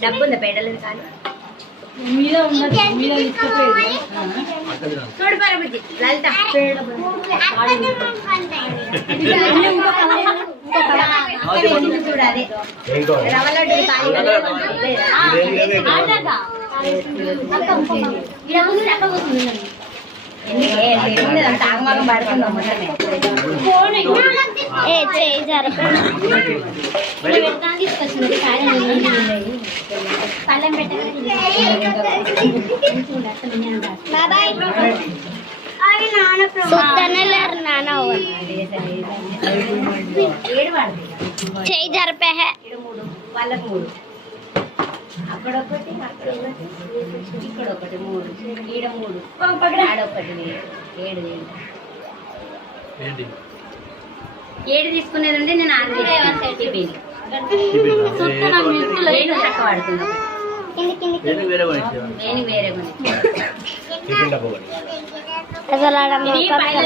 డబ్బు ఉందా పేడలేదు కానీ చూడు పరబుజ్జి లలిత చూడాలి రవ్వ లడ్డు తాగమాగం పడుతుందా మొత్తమే తీసుకొచ్చింది పళ్ళెం చేయి జరిపే వాళ్ళకు 3 అక్కడొకటి ఇక్కడ ఒకటి 3 ఈడ 3 ఆడొకటి 7 తీసుకునేది ఉంటే నేను 6 తక్కువ వాడుతున్నా వేరే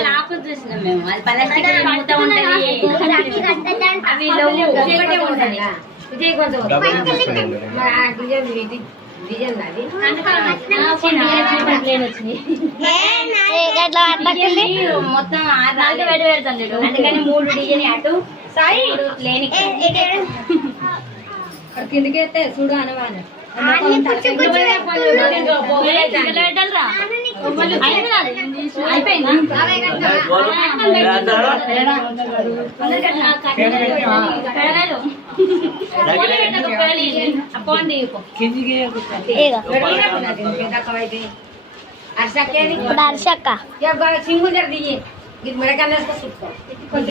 లాకు చూసినాం మేము అది ప్లాస్టిక్ మూత మొత్తం అందుకని 3 డిజైన్ అటు సాయి లేని కిందకైతే చూడు అనవాన సింగు ఇది మెడకాయ